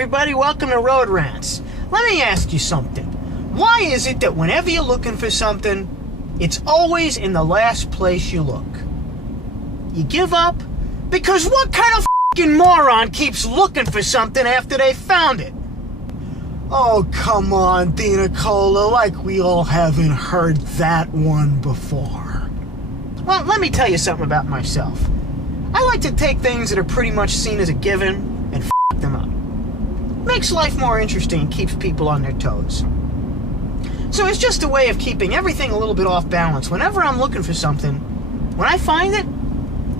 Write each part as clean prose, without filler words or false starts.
everybody, welcome to Road Rants. Let me ask you something. Why is it that whenever you're looking for something, it's always in the last place you look? You give up? Because what kind of f***ing moron keeps looking for something after they found it? Oh, come on, Dina Cola, like we all haven't heard that one before. Well, let me tell you something about myself. I like to take things that are pretty much seen as a given and f*** them up. Makes life more interesting and keeps people on their toes. So it's just a way of keeping everything a little bit off balance. Whenever I'm looking for something, when I find it,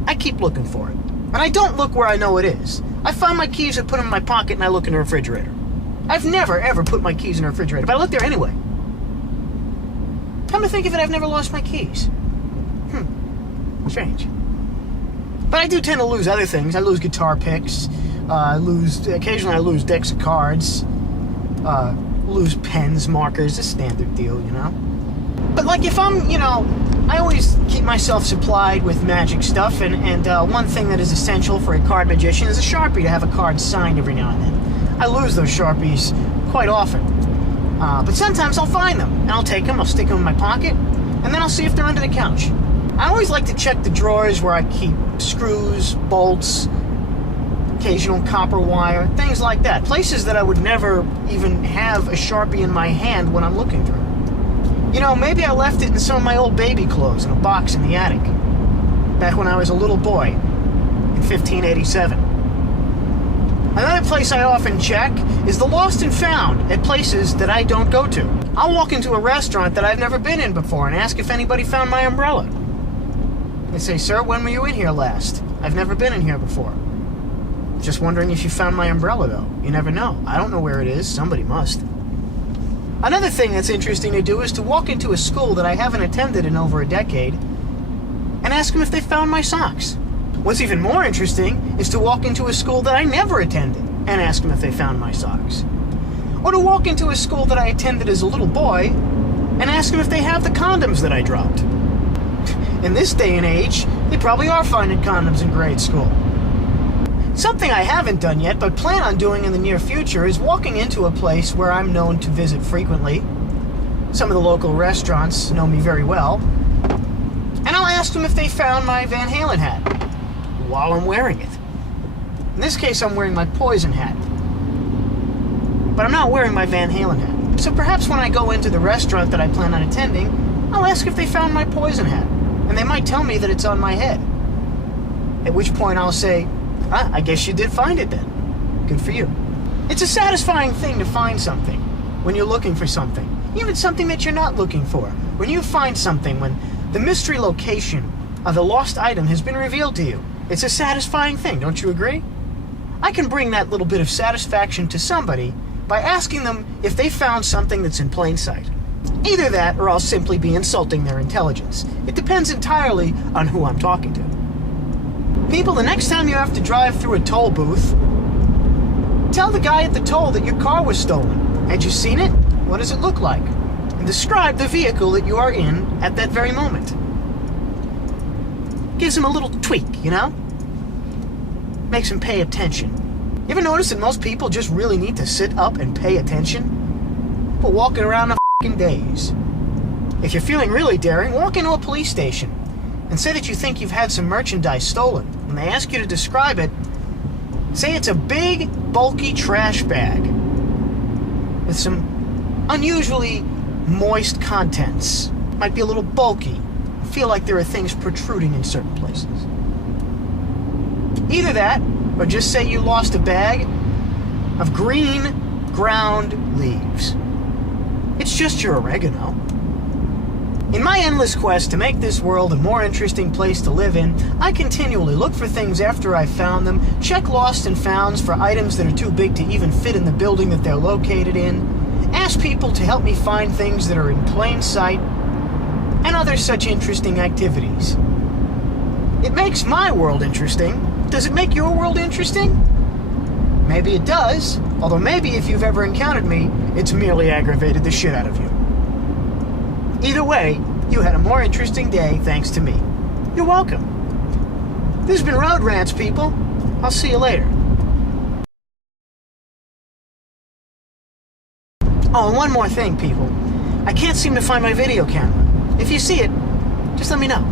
I keep looking for it. And I don't look where I know it is. I found my keys, I put them in my pocket, and I look in the refrigerator. I've never, ever put my keys in the refrigerator, but I look there anyway. Come to think of it, I've never lost my keys. Strange. But I do tend to lose other things. I lose guitar picks. Occasionally I lose decks of cards. Lose pens, markers, a standard deal, you know. But like if I'm, I always keep myself supplied with magic stuff, and one thing that is essential for a card magician is a Sharpie to have a card signed every now and then. I lose those Sharpies quite often. But sometimes I'll find them, and I'll take them, I'll stick them in my pocket, and then I'll see if they're under the couch. I always like to check the drawers where I keep screws, bolts, occasional copper wire, things like that. Places that I would never even have a Sharpie in my hand when I'm looking through. Maybe I left it in some of my old baby clothes in a box in the attic, back when I was a little boy in 1587. Another place I often check is the lost and found at places that I don't go to. I'll walk into a restaurant that I've never been in before and ask if anybody found my umbrella. They say, "Sir, when were you in here last? I've never been in here before." Just wondering if you found my umbrella, though. You never know. I don't know where it is. Somebody must. Another thing that's interesting to do is to walk into a school that I haven't attended in over a decade and ask them if they found my socks. What's even more interesting is to walk into a school that I never attended and ask them if they found my socks. Or to walk into a school that I attended as a little boy and ask them if they have the condoms that I dropped. In this day and age, they probably are finding condoms in grade school. Something I haven't done yet, but plan on doing in the near future, is walking into a place where I'm known to visit frequently. Some of the local restaurants know me very well. And I'll ask them if they found my Van Halen hat while I'm wearing it. In this case, I'm wearing my Poison hat. But I'm not wearing my Van Halen hat. So perhaps when I go into the restaurant that I plan on attending, I'll ask if they found my Poison hat. And they might tell me that it's on my head. At which point I'll say, I guess you did find it then. Good for you. It's a satisfying thing to find something when you're looking for something. Even something that you're not looking for. When you find something, when the mystery location of the lost item has been revealed to you, it's a satisfying thing, don't you agree? I can bring that little bit of satisfaction to somebody by asking them if they found something that's in plain sight. Either that, or I'll simply be insulting their intelligence. It depends entirely on who I'm talking to. People, the next time you have to drive through a toll booth, tell the guy at the toll that your car was stolen. Had you seen it? What does it look like? And describe the vehicle that you are in at that very moment. Gives him a little tweak, Makes him pay attention. You ever notice that most people just really need to sit up and pay attention? People walking around a days. If you're feeling really daring, walk into a police station and say that you think you've had some merchandise stolen. When they ask you to describe it, say it's a big, bulky trash bag with some unusually moist contents. Might be a little bulky. Feel like there are things protruding in certain places. Either that, or just say you lost a bag of green ground leaves. It's just your oregano. In my endless quest to make this world a more interesting place to live in, I continually look for things after I've found them, check lost and founds for items that are too big to even fit in the building that they're located in, ask people to help me find things that are in plain sight, and other such interesting activities. It makes my world interesting. Does it make your world interesting? Maybe it does, although maybe if you've ever encountered me, it's merely aggravated the shit out of you. Either way, you had a more interesting day thanks to me. You're welcome. This has been Road Rants, people. I'll see you later. Oh, and one more thing, people. I can't seem to find my video camera. If you see it, just let me know.